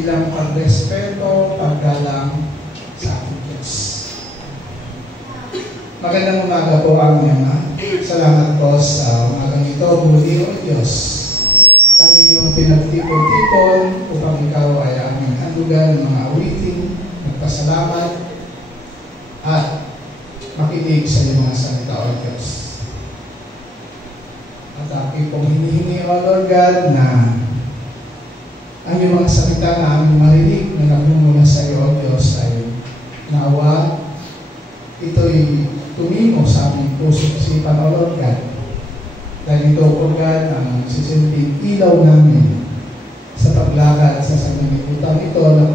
bilang pagrespeto, paggalang sa ating Diyos. Magandang umaga po ang mga. Salamat po sa umagang ito, muli o Diyos. Kami yung pinagtipon-tipon upang ikaw ay aming handugan ng mga awitin, magpasalamat, at makinig sa iyong mga salita o Diyos. At aking pong hinihingi o Lord God na ang iyong mga salita na aming marinig na nagmumula sa iyo o Diyos ay nawa ito'y tumimo sa aming puso at isipan o Lord God. Dahil ito o God ang sisilbing ilaw namin sa paglakad sa sanglibutan ito na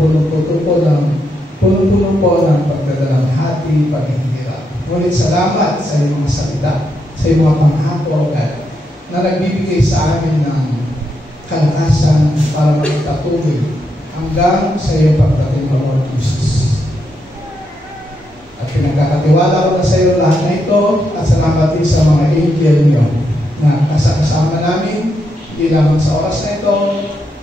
punong-puno po ng pagdadalang hati, paghihirap. Ngunit salamat sa iyong mga salita, sa iyong mga pangako o God na nagbibigay sa amin ng kalakasan para magpatuloy hanggang sa iyong pagdating o Lord Jesus. At pinagkakatiwala ko na sa iyo lahat na ito at salamat din sa mga angel niyo na kasama namin, hindi lamang sa oras na ito,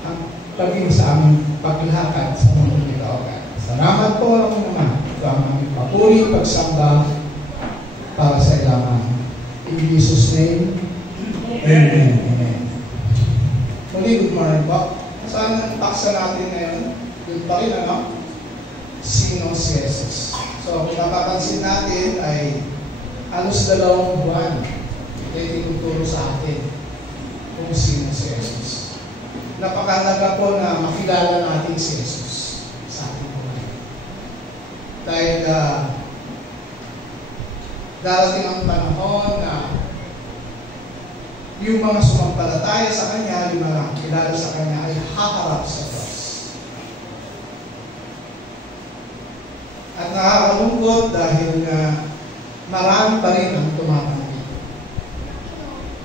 ang paging sa aming paglakad sa mundo nito. Salamat po ang naman. Ito ang aming papuri, pagsamba para sa ilaman. In Jesus' name, Amen. Amen. Muli, good morning po. Saan ang paksa natin ngayon? Yun pa rin, ano? Sino si Jesus? So, kung napapansin natin ay halos 2 buwan ay tinuturo sa atin kung sino si Jesus. Napakahalaga po na makilala natin si Jesus sa ating buhay. Dahil darating ang panahon na yung mga sumampalataya sa Kanya, yung mga kilala sa Kanya ay haharap sa Diyos. At nakakalungkot dahil marami pa rin ang tumapang.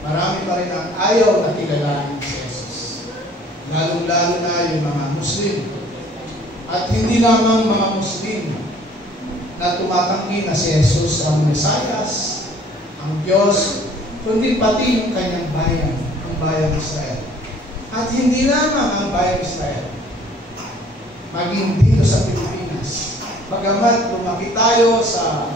Marami pa rin ang ayaw na kilalanin si Jesus. Lalong-lalo na yung mga Muslim. At hindi lamang mga Muslim na tumatanggi na si Jesus ang Mesayas, ang Diyos, kundi pati yung kanyang bayan, ang bayan Israel. At hindi lamang ang bayan Israel, maging dito sa Pilipinas. Bagamat lumaki tayo sa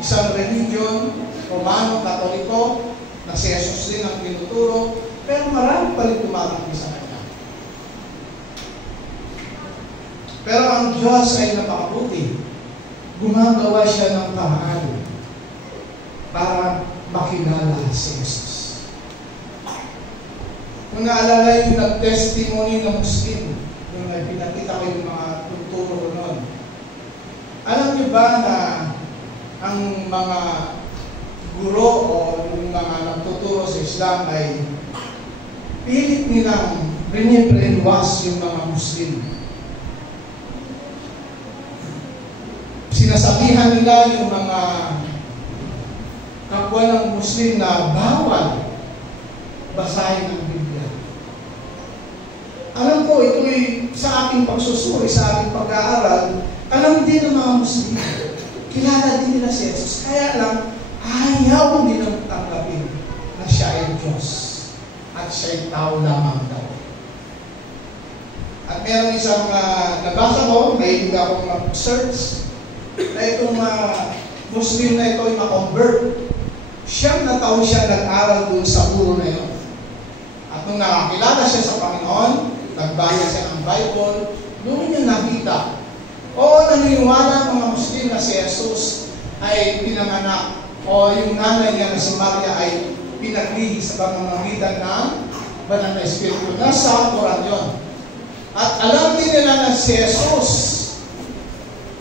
isang religion, Romano, Katoliko, na si Jesus din ang tinuturo, pero marami pa rin tumatanggi sa Kanya. Pero ang Diyos ay napakabuti. Gumagawa siya ng paraan para makilala si Jesus. Kung naalala yung nag-testimony ng Muslim, yung pinakita ko yung mga tuturo ko noon, alam niyo ba na ang mga guro o yung mga nagtuturo sa Islam ay pilit nilang riniprenwas yung mga Muslim. Sinasabihan nila yung mga kapwa ng Muslim na bawal basahin ang Biblia. Alam ko, ito'y sa aking pagsusuri, sa aking pag-aaral, alam din ng mga Muslim. Kilala din nila si Jesus. Kaya lang, ayaw din ang tanggapin na siya ay Diyos at siya ay tao lamang daw. At meron isang nabasa ko, may hindi akong mag-search, na itong Muslim na ito ay ma-convert. Siyang na taon siya nag-aral dun sa puro na yun. At nung nakakilala siya sa Panginoon, nagbasa siya ng Bible, doon niya nakita. O naniniwala mga Muslim na si Jesus ay pinanganak o yung nanay niya na si Maria ay pinaglihi sa pamamagitan ng banal na Espiritu. Nasa Quran yun. At alam din nila na si Jesus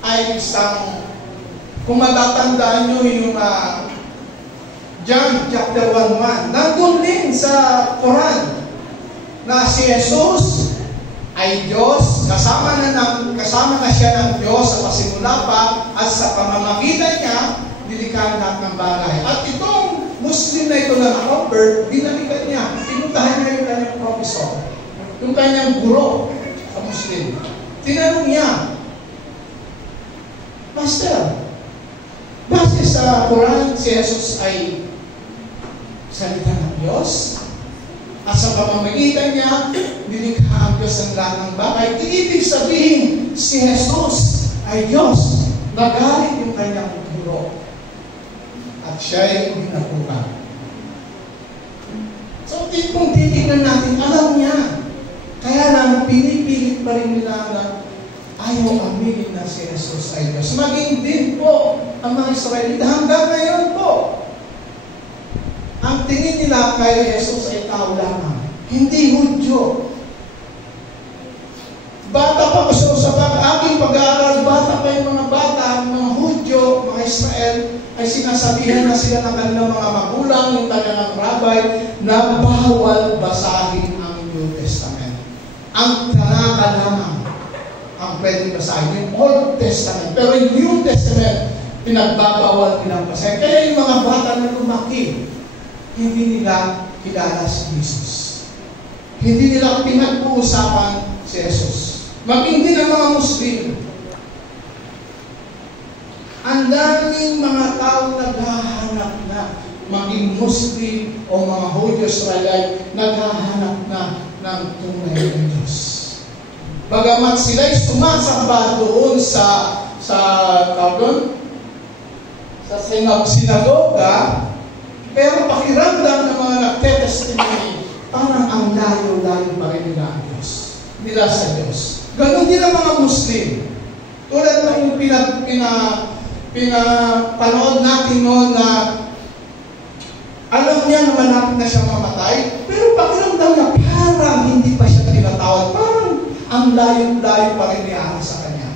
ay isang, kung matatandaan nyo yung John chapter 1:1, nandun din sa Quran na si Jesus ay Diyos, kasama na siya ng Diyos sa pasimula pa at sa pamamagitan niya, nilikha lahat ng bagay. At itong Muslim na ito na na-convert, binalikan niya, pinuntahan niya yung kanyang professor, yung kanyang guro sa Muslim. Tinanong niya, Master, base sa Quran, si Jesus ay salita ng Diyos? At sa pamamagitan niya, nilikha ang Diyos ang lahat ng bagay. Ibig sabihin, si Jesus ay Diyos. Nagalit yung kanyang guro. At siya ay binakutan. So, kung titignan natin, alam niya. Kaya lang, pinipilit pa rin nila na ayaw aminin na si Jesus ay Diyos. Maging din po ang mga Israelita hanggang ngayon po. Ang tingin nila kay Jesus ay tao lamang. Hindi Hudyo. Bata pa ko sa aking pag-aaral, bata pa yung mga bata, mga Hudyo, mga Israel, ay sinasabihan na sila ng kanilang mga magulang, yung kanilang rabbi, na bawal basahin ang New Testament. Ang talaka lamang ang pwedeng basahin, yung Old Testament. Pero yung New Testament, pinagbabawal nilang basahin. Kaya yung mga bata na lumaki, hindi nila kilala si Jesus. Hindi nila pinag-uusapan si Jesus. Maging din ang mga Muslim. Ang daming mga tao naghahanap na maging Muslim o mga Hudyo Israelite, naghahanap na ng tunay na Diyos. Bagamat sila'y sumasamba doon sa sinagoga, pero pakiramdam ng mga nagtetestimony, parang ang layo-layo pa rin nila sa Diyos. Ganon din ang mga Muslim. Tulad ng yung pinapanood natin noon na alam niya na malapit na siya mamatay, pero pakiramdam niya parang hindi pa siya tinatawad. Parang ang layo-layo pa rin niya sa kanya.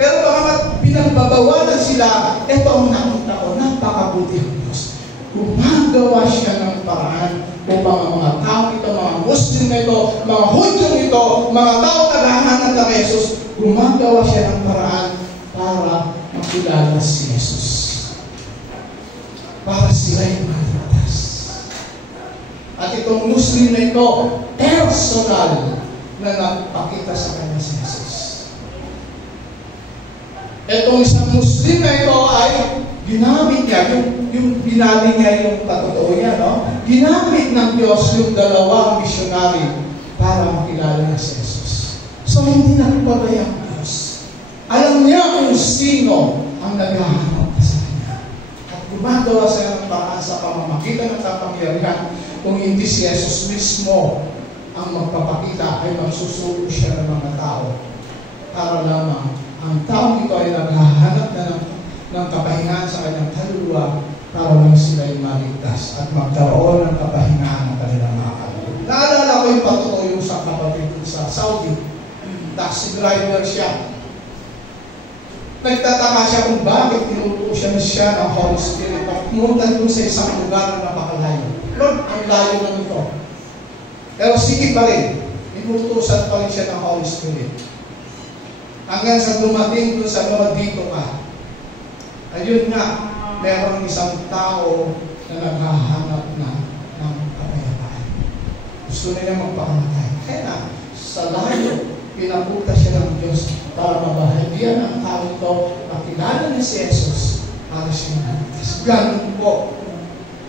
Pero baka pinagbabawalan sila, ito ang nakita ko, napakabuti ang Diyos. Gumagawa siya ng paraan upang ang mga tao ito, mga Muslim na ito, mga Hudyo ito, mga tao naghahanap ng Jesus, gumagawa siya ng paraan para makilala si Jesus. Para sila'y maligtas. At itong Muslim na ito, personal na nagpakita sa kanya si Jesus. Itong isang Muslim na ito ay ginamit niya, yung binali niya yung katotoo niya, no? Ginamit ng Diyos yung dalawang missionary para makilala niya si Jesus. So, hindi nagpabaya ang Diyos. Alam niya kung sino ang naghahanap sa kanya. At gumagawa siya ng paraan sa pamamagitan ng kapangyarihan. Kung hindi si Jesus mismo ang magpapakita, ay magsusuko siya ng mga tao. Para lamang ang tao ito ay naghahanap na ng kapahingahan sa kanyang kaluluwa para lang sila ay maligtas at magkaroon ng kapahingahan ng kanilang mga kaluluwa. Naalala ko yung patuloy yung sa kapatid sa Saudi. Taxi driver siya. Nagtataka siya kung bakit tinutusan siya ng Holy Spirit at pumunta doon sa isang lugar na napakalayo. Lord, ang layo na ito. Pero sige pa rin, inutusan pa rin siya ng Holy Spirit. Hanggang sa dumating doon sa Lord, dito ka. Ayun nga, meron isang tao na naghahanap na ng kapayapaan. Gusto nila magpakamatay. Kaya na, sa layo, pinapunta siya ng Diyos para mabahagyan ang tao ito, makilala niya si Jesus para siya maligtas. Ganun po,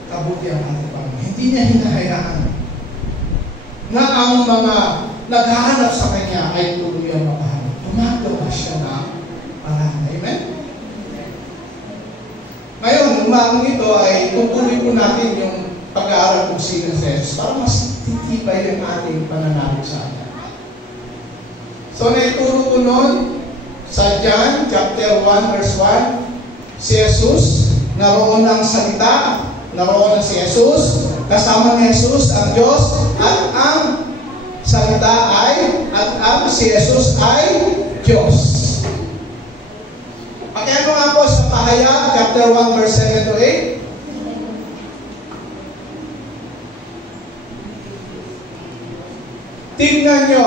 kabuti ang ating Panginoon. Hindi niya hinahayaan na ang mga naghahanap sa Kanya ay tuluyang makahanap. Tumagawa siya na parang. Amen? Ngayon, umagang ito ay tutuloy po natin yung pag-aaral kung sino si Jesus para mas titibay yung ating pananalig sa Kanya. So, naituro ko noon sa John chapter 1 verse 1, si Jesus, naroon ang salita, naroon na si Jesus, kasama ni Jesus ang Diyos, at ang salita ay, at ang si Jesus ay Diyos. Pakiano nga po sa Pahayag, chapter 1, verse 7 to 8. Tingnan nyo,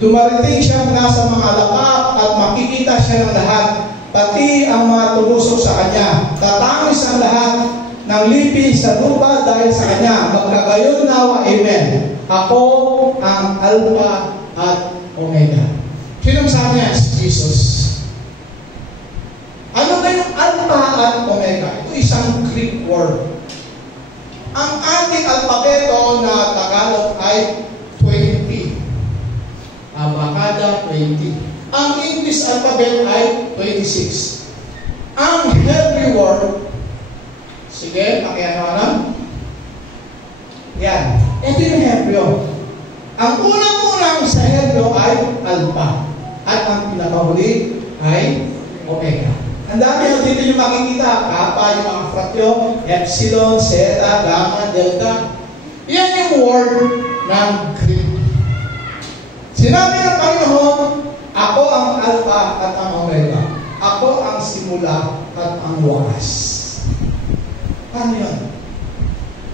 dumarating siya nasa mga lakap at makikita siya ng lahat, pati ang mga tumusok sa Kanya. Tatangis ang lahat ng lipi sa lupa dahil sa Kanya. Magkagayon nawa, Amen. Ako ang Alpha at Omega. Sinong sabi niya? Si Jesus. Ano ba yung Alpha at Omega? Ito isang Greek word. Ang ating alpabeto na ay 20. Abacada, 20. Ang English alphabet ay 26. Ang Hebrew word, sige, pakiano. Yan. Ito yung Hebrew. Ang unang-unang sa Hebrew ay Alpha. At ang pinakahuli ay Omega. Ang dami na dito yung makikita. Kappa, yung mga fratyo, Epsilon, Zeta, Gamma, Delta. Yan yung word ng Greek. Sinabi ng Panginoon, ako ang Alpha at ang Omega. Ako ang simula at ang wakas. Paano yun?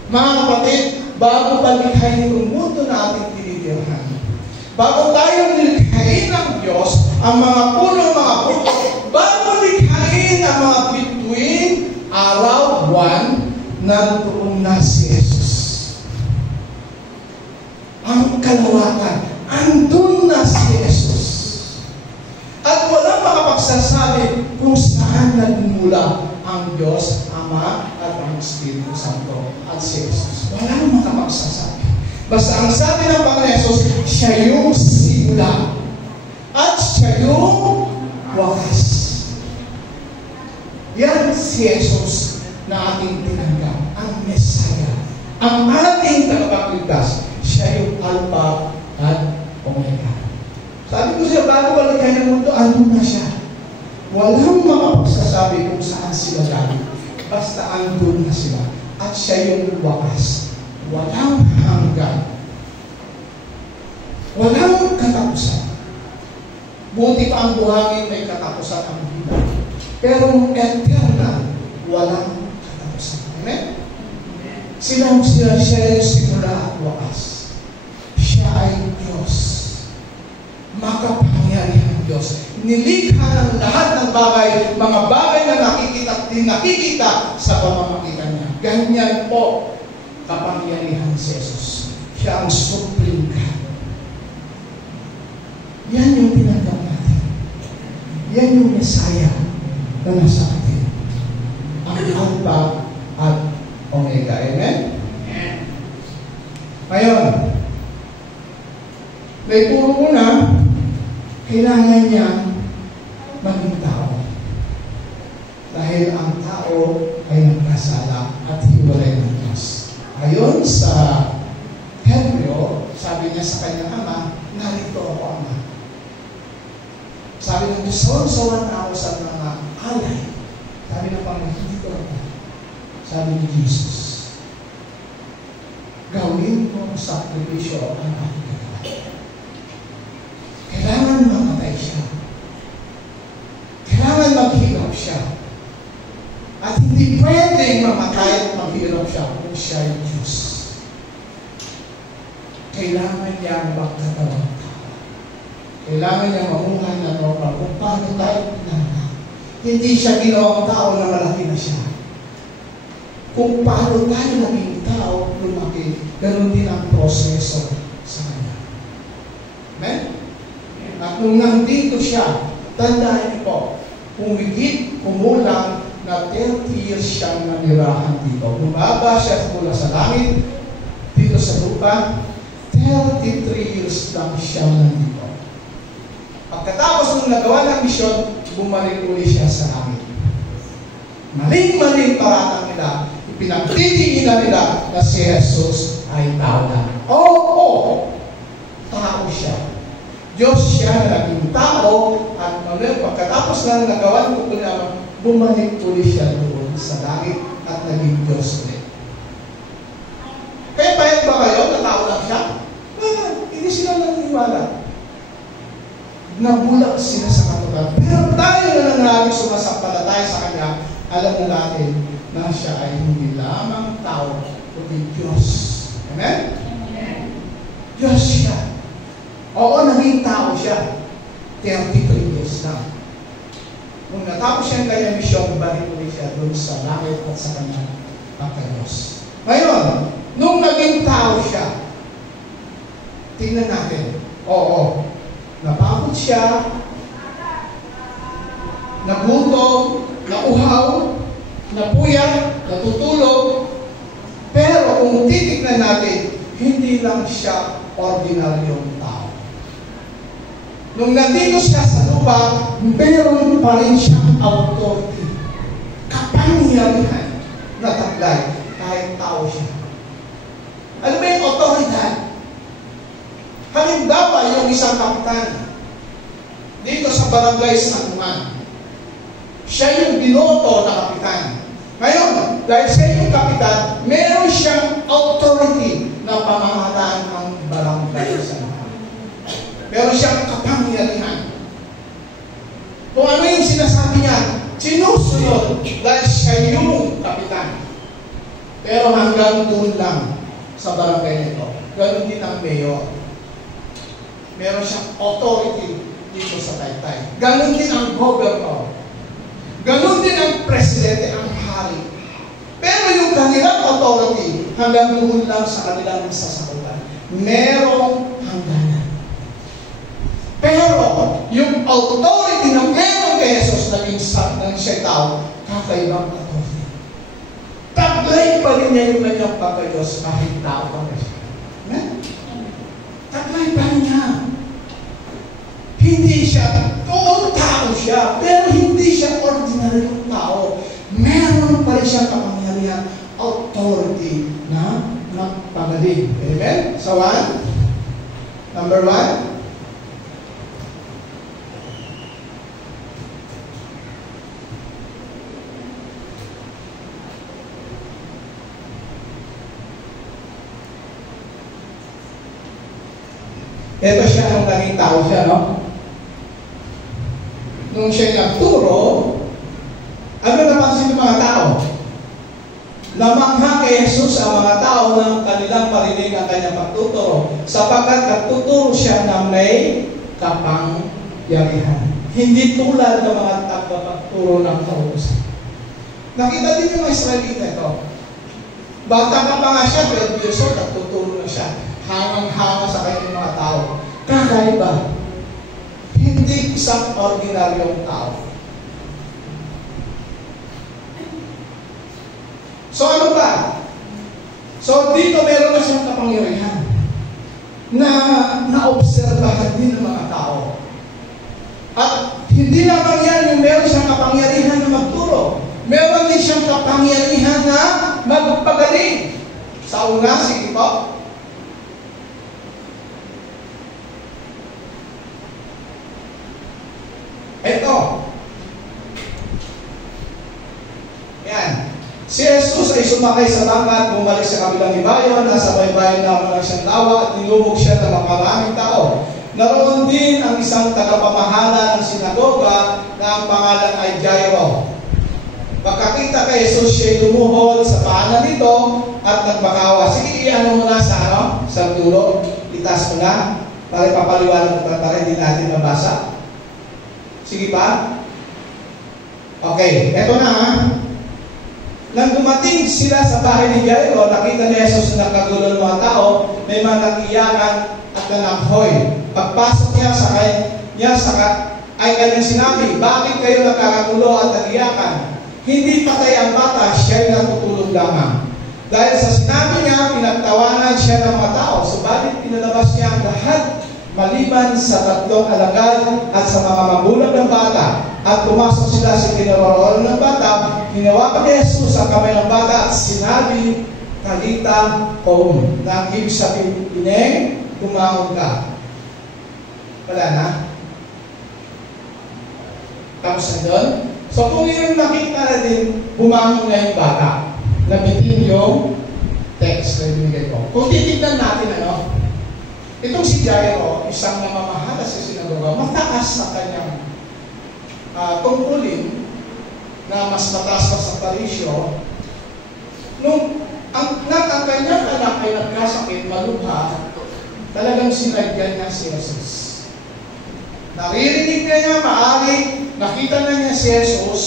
Mga kapatid, bago palikhain itong mundo na ating tinitirhan, bago tayo nilikhain ng Diyos, ang mga puno, mga puno, bago likhain ang mga bituin, araw, buwan, nandoon na si Jesus. Ang kalawakan, andun na si Jesus. At walang makapagsasabi kung saan nagmula ang Diyos, Ama, at ang Espiritu Santo at si Jesus. Walang makapagsasabi. Basta ang sabi ng Panginoon Jesus, siya yung simula at siya yung wakas. Yan si Jesus na ating tinanggap, ang Messiah, ang ating tagapagligtas. Siya yung Alpha at Omega. Sabi ko siya, bago balikan ng mundo, andun na siya. Walang makapagsasabi kung saan sila galing. Basta andun na sila. At siya yung wakas. Walang hanggan. Walang katapusan. Buti pa ang buhangin may katapusan ang vida. Pero eternal, walang katapusan. Amen? Siya yung simula at wakas. Siya ay Diyos. Makapangyarihan Diyos. Nilikha ng lahat ng bagay, mga bagay na nakikita sa pamamagitan niya. Ganyan po kapangyarihan si Jesus. Siya ang supreme God. Yan yung tinatawag natin. Yan yung Messiah na nasa atin. Ang Alpha at Omega. Amen? Ngayon, may puro na, kailangan niya maging tao. Dahil ang tao ay nagkasala at hiwalay ng Diyos. Ayon sa Hebreo, sabi niya sa kanyang ama, narito ako, Ama. Sabi ng Diyos, sawan ako sa mga alay. Sabi ng Panginoon, hindi ko ako. Sabi ni Jesus, gawin mo sa sakripisyo ang aking katawan. Kailangan mamatay siya. Kailangan maghirap siya. At hindi pwedeng mamatay at maghirap siya kung siya ay Diyos. Kailangan niya magkatawan tao. Kailangan niya mamungan na normal kung paano tayo pinanganak. Hindi siya ginawang tao na malaki na siya. Kung paano tayo naging tao, lumaki, ganun din ang proseso sa kanya. Amen? At nung nandito siya, tandaan niyo po, humigit, kumulang na 30 years siyang nanirahan dito. Bumaba siya mula sa langit, dito sa lupa, 33 years lang siya nandito. Pagkatapos nung nagawa ng misyon, bumalik uli siya sa langit. Maling-maling paratang nila, pinagtitinginan nila na si Jesus ay tao lang. Oo, tao siya. Diyos siya na naging tao at pagkatapos na nagawa ng naman, bumalik uli siya doon sa langit at naging Diyos ulit. Kaya payag ba kayo na tao lang siya? Hindi sila naniniwala. Nabulak sila sa katulan. Pero tayo na nangyari sumasampalataya sa Kanya, alam na natin na siya ay hindi lamang tao, kundi Diyos. Amen? Diyos siya. Oo, naging tao siya. 33 years lang. Nung natapos siya ang kanyang misyon, balik ulit siya doon sa langit at sa kanyang pagka-Diyos. Ngayon, nung naging tao siya, tingnan natin. Oo, napagod siya, nagutom, nauhaw, napuyat, natutulog. Pero kung titignan natin, hindi lang siya ordinaryong tao. Nung nandito siya sa lupa, meron pa rin siyang authority, kapangyarihan na taglay kahit tao siya. Ano ba yung otoridad? Halimbawa, yung isang kapitan dito sa barangay San Juan, siya yung binoto na kapitan. Ngayon, dahil siya yung kapitan, meron siyang authority na pamahalaan ang barangay San Juan. Meron siyang kapangyarihan. Kung ano yung sinasabi niya, sinusunod dahil siya yung kapitan. Pero hanggang doon lang sa barangay nito. Ganon din ang mayor. Meron siyang authority dito sa Taytay. Ganon din ang governor. Ganon din ang presidente, ang hari. Pero yung kanilang authority, hanggang doon lang sa kanilang nasasakupan. Merong hangganan. Pero yung authority na meron kay Jesus na siya tao, kakaibang authority. Taglay pa rin niya yung kanyang pagkayos kahit tao pa rin siya. Taglay pa rin niya. Hindi siya, oo, tao siya, pero hindi siya ordinaryong tao. Meron pa rin siyang kapangyarihan, authority na magpagaling. Amen? So, number 1. Ito siya nung naging tao siya, no? Nung siya nagturo, ano napansin ng mga tao? Namangha kay Jesus ang mga tao ng kanilang marinig ang kanyang pagtuturo sapagkat nagtuturo siya na may kapangyarihan. Hindi tulad ng mga tagapagturo ng kautusan. Nakita din yung mga Israelita ito. Bata ka pa nga siya, pero Diyos nagtuturo na siya. Hangang-hanga sa kanyang mga tao. Kakaiba. Hindi isang ordinaryong tao. So ano ba? So dito meron na siyang kapangyarihan na naobserbahan din ng mga tao. At hindi lamang yan yung meron siyang kapangyarihan na magturo. Meron din siyang kapangyarihan na magpagaling. Sa una, sige po. Ito. Yan. Si Jesus ay sumakay sa dagat, bumalik sa kabilang ibayon, nasa baybayin naman lang siyang lawa at nilubog siya ng maraming tao. Naroon din ang isang tagapamahala ng sinagoga na ang pangalan ay Jairo. Pagkakita kay Jesus, siya'y lumuhod sa paanan nito at nagpakawa. Sige, iyan mo na sa dulo. Itaas mo na para ipapaliwanag mo para hindi natin mabasa. Sige pa? Okay, eto na ha. Nang dumating sila sa bahay ni Jairo, nakita ni Jesus na nakagulo ng mga tao, may mga nag-iyakan at nananghoy. Pagpasok niya ay kanyang sinabi, bakit kayo nagkakagulo at nag-iyakan? Hindi patay ang bata, siya'y natutulog lamang. Dahil sa sinabi niya, pinagtawanan siya ng mga tao, subalit pinalabas niya ang lahat maliban sa 3 alagad at sa mga magulang ng bata. At pumasok sila sa kinaroroonan ng bata, hinawakan ni Jesus ang kamay ng bata at sinabi, Talita Koum, na ang ibig sabihin, Ineng, bumangon ka. Wala na? Tapos na doon? So kung yung nakita na din, bumangon na yung bata. Nabitin yung text na binigay ko. Kung titignan natin, itong si Jairo, isang namamahala sa sinagoga, mataas sa kanyang tungkulin na mas mataas pa sa parisyo. Nung ang kanyang anak ay nagkasakit, malubha, talagang sinagyan niya si Jesus. Naririnig niya maari, nakita na niya si Jesus,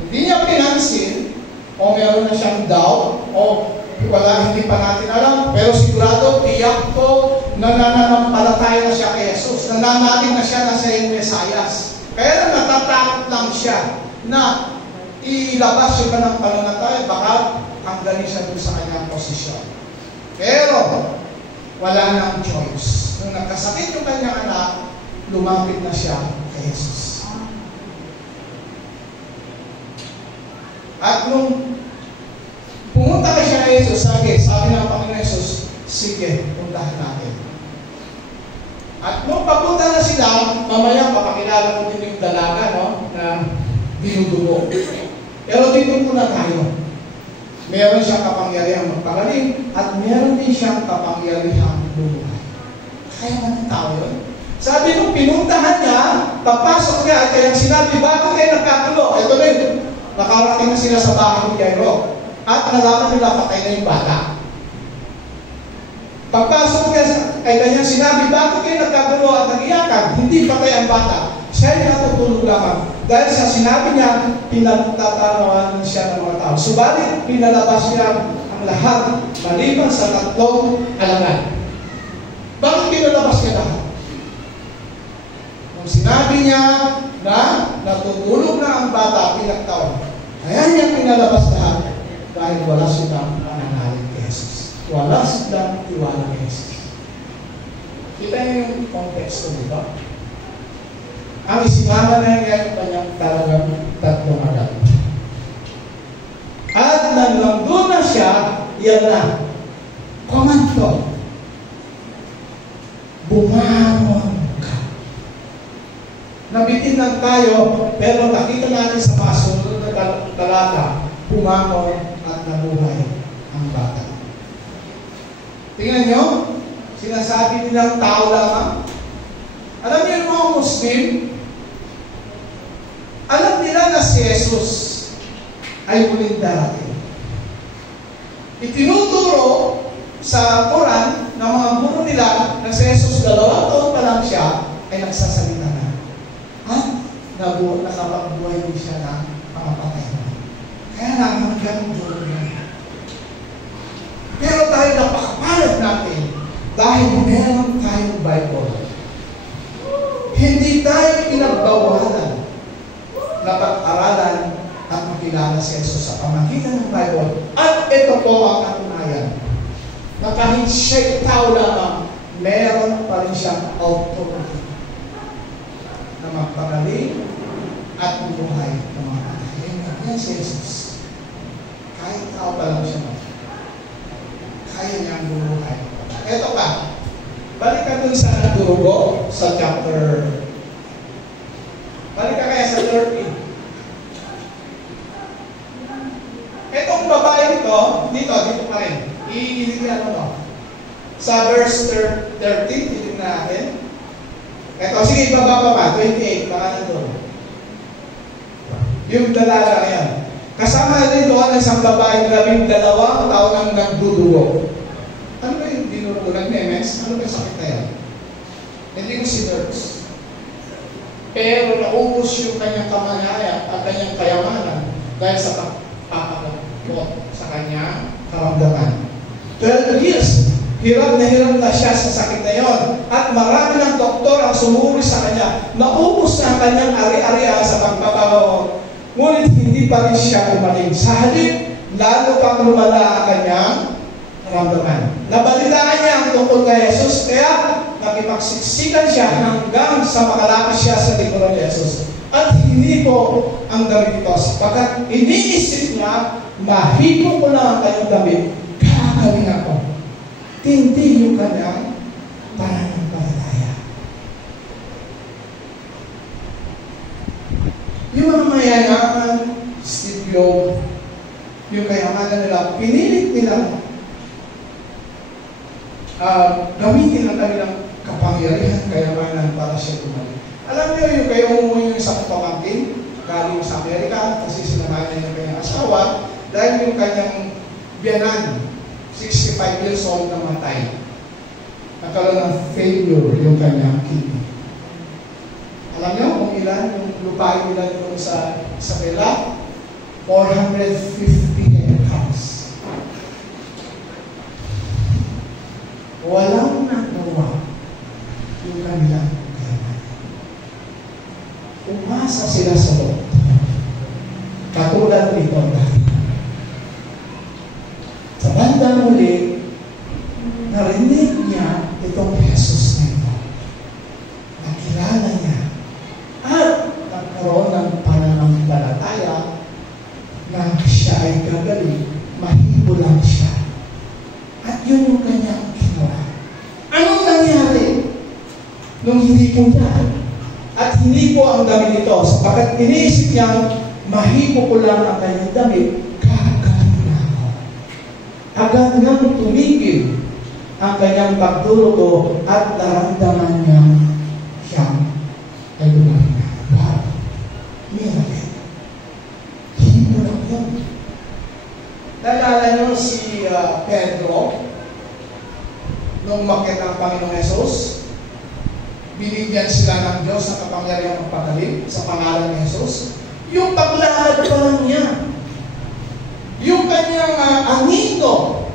hindi niya pinansin, o meron na siyang doubt, o wala, hindi pa natin alam, pero sigurado, tiyak ko, nananampalataya na siya kay Jesus, nananalig na siya na siya yung Mesayas. Kaya natatakot lang siya na ilabas yung kanang pananataya, baka hangganin siya dun sa kanyang posisyon. Pero, wala nang choice. Nung nagkasakit yung kanyang anak, lumapit na siya kay Jesus. At nung pumunta ka siya kay Jesus, sabi ng Panginoon Jesus, sige, puntahan natin. At nung papunta na sila, mamaya papakilala ko din yung dalaga, no, na binudugo. Pero dito muna tayo. Meron siyang kapangyarihang magpagaling at meron din siyang kapangyarihang bumuhay. Kaya ba ng tao yun? Sabi nung pinuntahan niya, papasok niya, at kayang sinabi, bago kayo nagkatulo? Ito rin, nakarating na sila sa bahay ni Jairo. At nalaman nila, patay na yung bata. Pagpasok niya, ay kanyang sinabi, bago kayo nagkatulo at nag-iyakan? Hindi patay ang bata. Siya ay natutulog lamang. Dahil sa sinabi niya, pinagtatanawan siya ng mga tao. Subalit, pinalabas niya ang lahat, maliban sa 3 alagad. Bakit pinalabas niya lahat? Nung sinabi niya na natutulog na ang bata, pinagtawan. Kaya niya pinalabas lahat dahil wala silang mananalig kay Jesus. Wala silang tiwala kay Jesus. Kita niyo yung konteksto, di ba? Ang isinama na niya yung kanyang talagang 3 alagad. At nang doon na siya, yan na. Komando. Bumangon ka. Nabitin lang tayo, pero nakita natin sa masunod na talata, bumangon at nabuhay ang bata. Tingnan nyo, sinasabi nilang tao lamang. Alam niyo yung mga Muslim, alam nila na si Jesus ay muling darating. Itinuturo sa Quran ng mga guro nila na si Jesus 2 taon pa lang siya ay nagsasalita na. At nakapagbuhay din siya ng mga patay. Kaya hanggang guro na. Pero tayo napakapalag natin dahil meron tayong Bible. Hindi tayo pinagbawalan na pag-aralan at makilala si Jesus sa pamagitan ng Bible. At ito po ang katunayan na kahit siya'y tao lamang, meron pa rin siyang authority na magpagaling at bumuhay ng mga patay. Yan si Jesus. Kahit tao pa lang siya, kaya niyang bumuhay. Ito pa, balik ka dun sa Durugo, sa chapter. Balik ka kaya sa 30. Etong babae ito, dito pa rin. Iiligyan mo. Sa verse 30, titignan natin. Ito, sige, ibaba pa, 28, baka nandun. Yung dalaga yan. Kasama rin doon ang isang babae na 12 taon ang nagdudugo. Ano ba yung dinurugo? Nag-MS? Ano ba yung sakit na yan? Hindi ko si nurse. Pero naubos yung kanyang kamanaya at kanyang kayamanan dahil sa pagpapagamot sa kanyang karamdaman. 12 years, hirap na siya sa sakit na yon. At marami ng doktor ang sumuri sa kanya. Naubos na ang kanyang ari-arian sa pagpapagamot. Ngunit hindi pa rin siya umaling. Sa halip, lalo pang lumala ang kanyang karamdaman. Nabalitaan niya ang tungkol kay Jesus, kaya nakipagsiksikan siya hanggang sa makalapit siya sa likuran ni Jesus. At hindi po ang damit ito. Sapagkat iniisip niya, mahipo ko lang ang kanyang damit, kakaling ako. Tindi yung kanyang pananampalataya. Yung mga mayayaman, Steve, yung kayamanan nila, pinilit nila gamitin ang kanilang kapangyarihan, kayamanan para siya tumalik. Alam niyo yung kayo umuwi yung isang pamangkin galing sa Amerika kasi sinamahan niya yung kanyang asawa dahil yung kanyang biyanan 65 years old namatay. Nagkaroon ng failure yung kanyang kidney. Alam niyo kung ilan yung lupain nila doon sa Isabela? 450 hectares. Walang nagawa yung kanilang kayamanan. Umasa sila sa Lord. Katulad nito dahil. Sa bandang muli, ay gagaling, mahipo lang siya. At yun yung kanyang ginawa. Anong nangyari nung hinipo niya? At hinipo ang damit nito, sapagkat iniisip niya, mahipo ko lang ang kanyang damit, gagaling na ako. Agad nang tumigil ang kanyang pagdurugo at naramdaman niya siyang ay lumaki na. Wow! Miracle. Hipo lang yun. Nalala niyo si Pedro nung umakyat ang Panginoong Jesus? Binigyan sila ng Diyos ng kapangyarihang magpagaling sa pangalan ni Jesus. Yung paglakad pa lang niya, yung kanyang anino,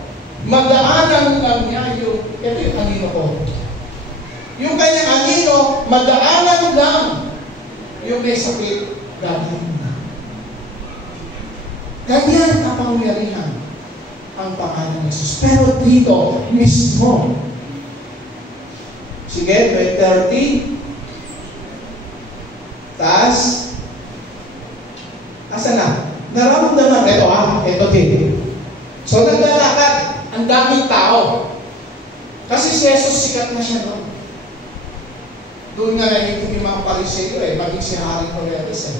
magaanan lang niya ito yung anino ko. Yung kanyang anino, magaanan lang yung may sakit, gagawin na. Ganyan kapangyarihan ang pangalan ni Jesus. Pero dito, mismo, sige, 30. Taas. Asa na? Nararamdaman. Ito din. So, naglalakad. Ang daming tao. Kasi si Jesus, sikat na siya doon. Doon nga naging yung mga Pariseo maging si Haring Herodes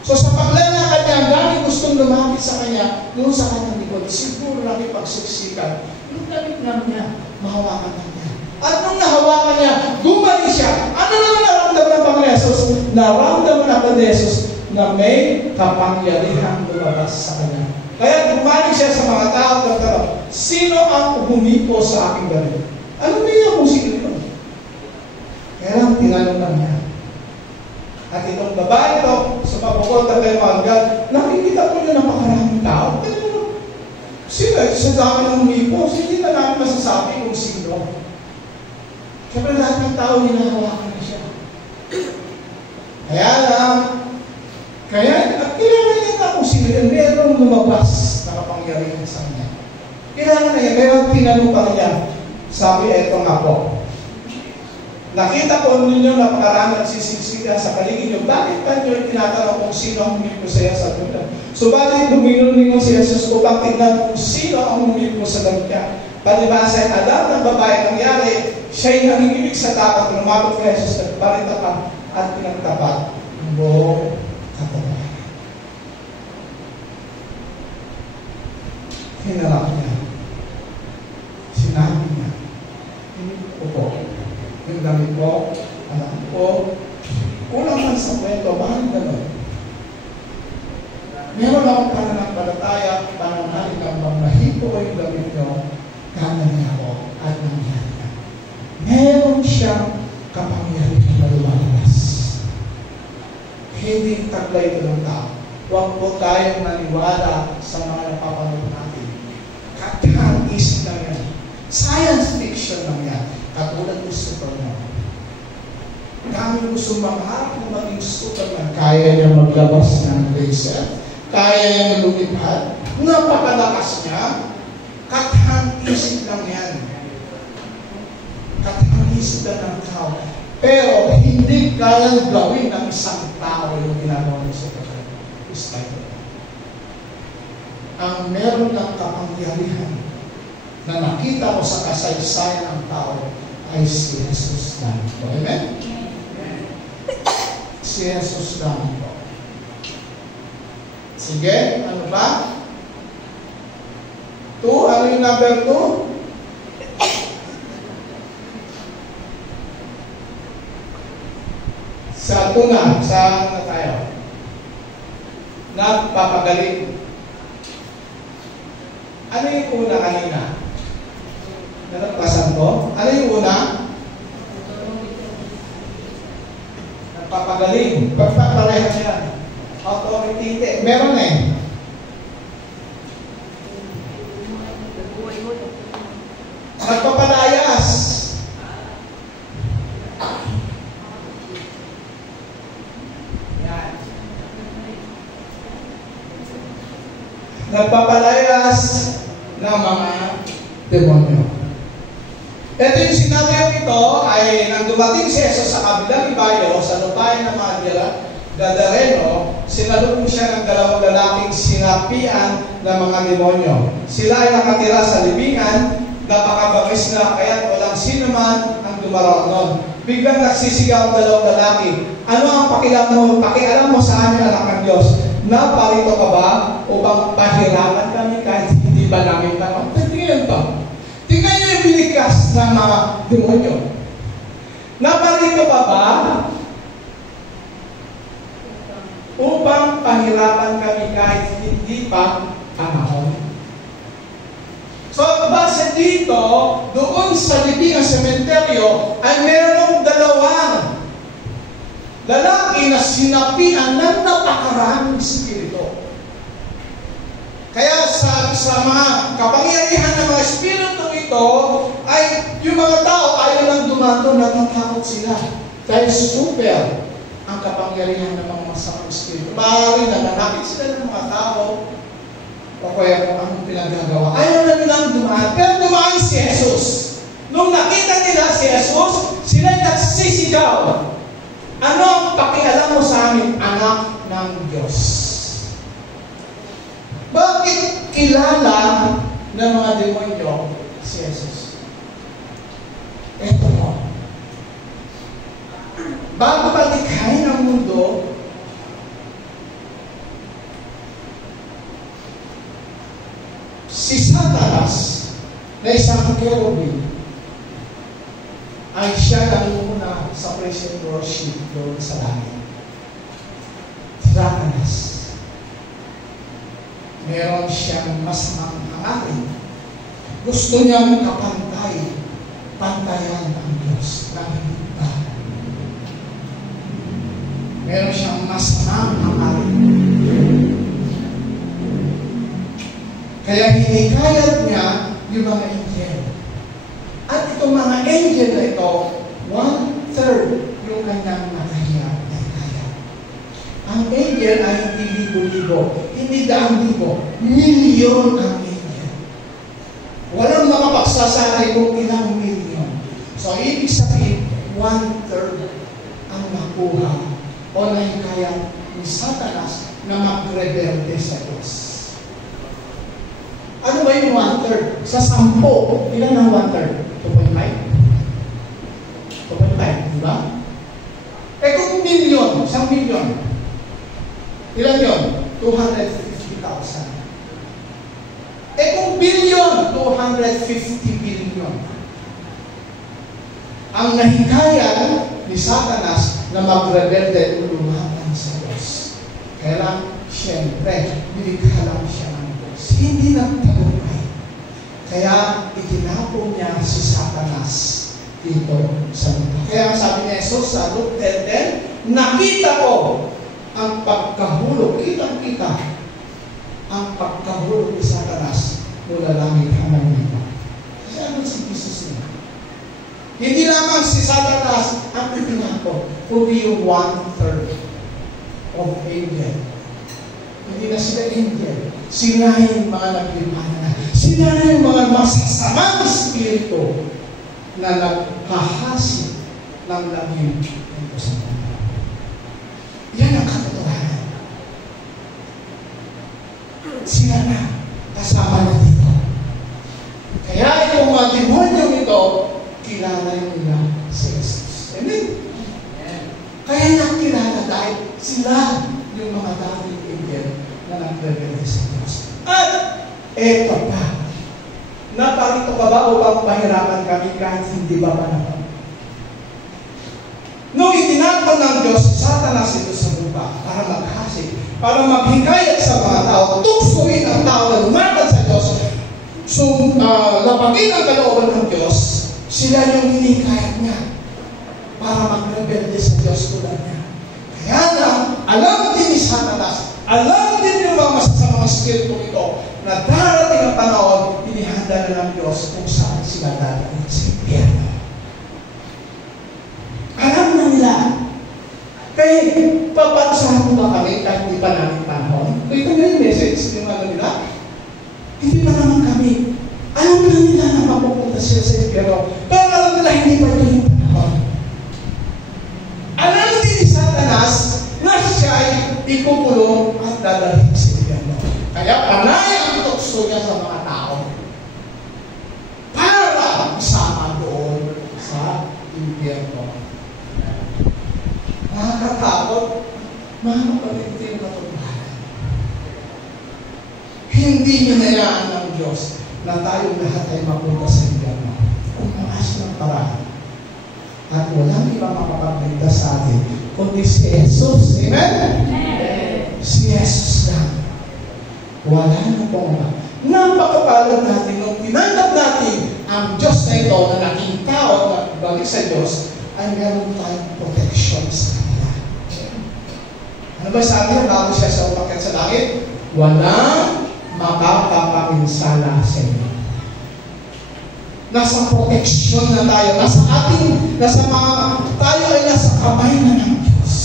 So, sa paglalakad niya, ang daming gustong lumapit sa kanya, doon sa kanyang likod, siguro nakipagsiksikan. Yung damit na niya, mahawakan na niya. At nung nahawakan niya, gumaling siya. Ano naman naramdaman ng Panginoon Jesus? Naramdaman ng Panginoon Jesus na may kapangyarihan lumabas sa kanya. Kaya gumaling siya sa mga tao at nagtanong, sino ang humipo sa aking damit? Alam niya kung sino yun? Kaya lang tinanong lang niya. At itong babae ito, sa pagpupunta kay Margal, nakikita ko na napakaraming tao. Sino? Sa dami ng humipo, hindi na namin masasabi kung sino. Siyempre lahat ng tao hinahawakan na siya. Kaya lang, at kailangan niya nga kung sino yun, merong lumabas na kapangyarihan sa kanya. Kailangan na niya, kaya tinanong pa niya, sabi, eto nga po. Nakita ko ninyo napakarami nagsisiksikan sa paligid niyo, bakit pa niyo tinatanong kung sino ang humipo sa iya sa dulan? Subalit lumingon si Jesus upang tignan kung sino ang humipo sa dulan. Palibasa ay alam ng babae nangyari, siya'y nanginginig sa takot, lumabot kay Jesus, nagparitapan at pinagtapat ng buong katawan. Hinarap niya. Sinabi niya, hindi ko po. Yung damit ko, alam ko, kulang man sa kwento, mahal gano'n. Meron akong pananampalataya, pananalig ang bang nahipo ko yung damit nyo, kaya niya ako at nangyari na. Meron siyang kapangyarihan na lumalabas. Hindi taglay ito ng tao. Huwag po tayong naniwala sa mga napapanood natin. Katang-isip lang yan. Science fiction lang yan. Katulad ng Superman. Kami gusto mangharap na maging Superman. Kaya niya maglabas ng laser. Kaya niya lumipad. Napakalakas niya. Katang-isip lang yan. Katang-isip lang ng tao. Pero hindi kayang gawin ng isang tao yung ginagawa ng Superman. Ang meron ng kapangyarihan na nakita ko sa kasaysayan ng tao ay si Jesus lang po. Amen? Si Jesus lang po. Sige, ano ba? 2, ano yung number 2? Sa 2 na, saan na tayo? Nagpapagaling. Ano yung una kanina? Nalagpasan ko? Ano yung una? Nagpapagaling. Pagpaparehan yan. Authoritative. Meron eh. Nagpapalayas. Yan. Nagpapalayas ng mga demonyo. Ito yung sinabi ito ay nang dumating si Jesus sa kabilang ibayo sa lupain ng mga Gadareno, sinalubong siya ng dalawang lalaking sinapian ng mga demonyo. Sila ay nakatira sa libingan, napakabangis na, kaya walang sino man ang dumaraw noon. Biglang nagsisigaw ang dalawang lalaki, ano ang pakialam mo sa amin, anak ng Diyos? Naparito ka ba upang pahirapan kami kahit hindi ba namin tanong? Tingnan ba? Tingnan niyo yung binikas ng mga demonyo. Naparito ka ba upang pahirapan kami kahit hindi pa panahon? So, base dito, doon sa libingang sementeryo, ay merong dalawang lalaki na sinapian ng napakaraming spirito. Kaya sa mga kapangyarihan ng mga espiritu ito, ay yung mga tao ayaw lang dumato, natatakot sila. Dahil super ang kapangyarihan ng mga masamang espiritu. Maaaring nananakit sila ng mga tao, o kaya kung anong pinagagawa. Ayaw na nilang dumaan. Pero dumaan si Jesus. Nung nakita nila si Jesus, sila'y nagsisigaw. Ano ang pakialam mo sa amin, anak ng Diyos? Bakit kilala ng mga demonyo si Jesus? Ito po. Bago palikhain ang mundo, si Satanas na isang kerubin ay siya nangunguna sa praise and worship doon sa langit. Si Satanas, meron siyang masamang hangarin. Gusto niyang pantayan ang Diyos ng iba. Meron siyang masamang hangarin. Kaya hinikayat niya yung mga angel. At itong mga angel na ito, 1/3 yung kanyang nakahiyap. Ang angel ay hindi libo-libo, hindi daang-libo, milyon ang angel. Walang makapagsasari kung ilang milyon. So, ibig sabihin, 1/3 ang nakuha o nahikayat ni Satanas na magrebelde sa Diyos. Ano ba yung 1/3? Sa 10, ilan ang 1/3? 2.5? 2.5, di ba? Eh kung milyon, 1 milyon, ilan yun? 250,000. Eh kung bilyon, 250 billion. Ang nahikayat ni Satanas na magrebelde o lumaban sa Diyos. Kaya lang, siyempre, nilikha lang siya ng Diyos. Hindi nagtagumpay. Kaya, itinapon niya si Satanas dito sa mundo. Kaya sabi ni Jesus sa Luke 10:10, nakita ko ang pagkahulog, kitang-kita ang pagkahulog ni Satanas mula langit hanggang lupa. Kasi ano si Jesus niya? Hindi lamang si Satanas ang itinapon, kundi yung 1/3 of angel. Hindi na sila angel. Sila yung mga naglimana. Sila yung mga masasamang espiritu na nagkahasip ng langit dito sa mundo. Yan ang katotohanan. Sila na, kasama na dito. Kaya itong mga demonyong ito, kilala nila si Jesus. Amen? Kaya nakilala dahil sila yung mga dating angel na nagrebelde sa Diyos. At eto pa, naparito ka ba upang pahirapan kami kahit hindi ba panahon? Nung itinapon ng Diyos si Satanas ito sa lupa para maghasik, para maghikayat sa mga tao, tuksoin ang tao na lumaban sa Diyos, lapagin ang kalooban ng Diyos, sila yung hinikayat niya para magrebelde sa Diyos tulad niya. Kaya lang, alam din ni Satanas, alam din yung mga masasamang espiritu ito, na darating ang panahon, inihanda na ng Diyos kung saan sila darating sa impyerno. Alam na nila. Kaya, papansahan ba kami kahit hindi pa namin panahon? Ito na yung message yung ano nila. Hindi pa naman kami. Alam na nila na mapupunta sila sa impyerno. Pero alam nila hindi pa ito yung panahon. Alam din ni Satanas na siya ay ikukulong puso niya sa mga tao. Para isama doon sa impyerno. Nakakatakot. Mga kapatid, ito yung katotohanan. Hindi hinayaan ng Diyos na tayong lahat ay mapunta sa impyerno. Gumawa siya ng paraan. At walang iba makapagligtas sa atin, kundi si Jesus. Amen? Amen. Si Jesus lang. Wala na pong iba. Napakapalad natin nung tinanggap natin ang Diyos na ito na naging tao at balik sa Diyos, ay meron tayong protection sa kanila. Ano ba sabi niya bago siya sa umakyat sa langit? Walang makakapapinsala sa inyo. Nasa protection na tayo. Tayo ay nasa kamay na ng Diyos.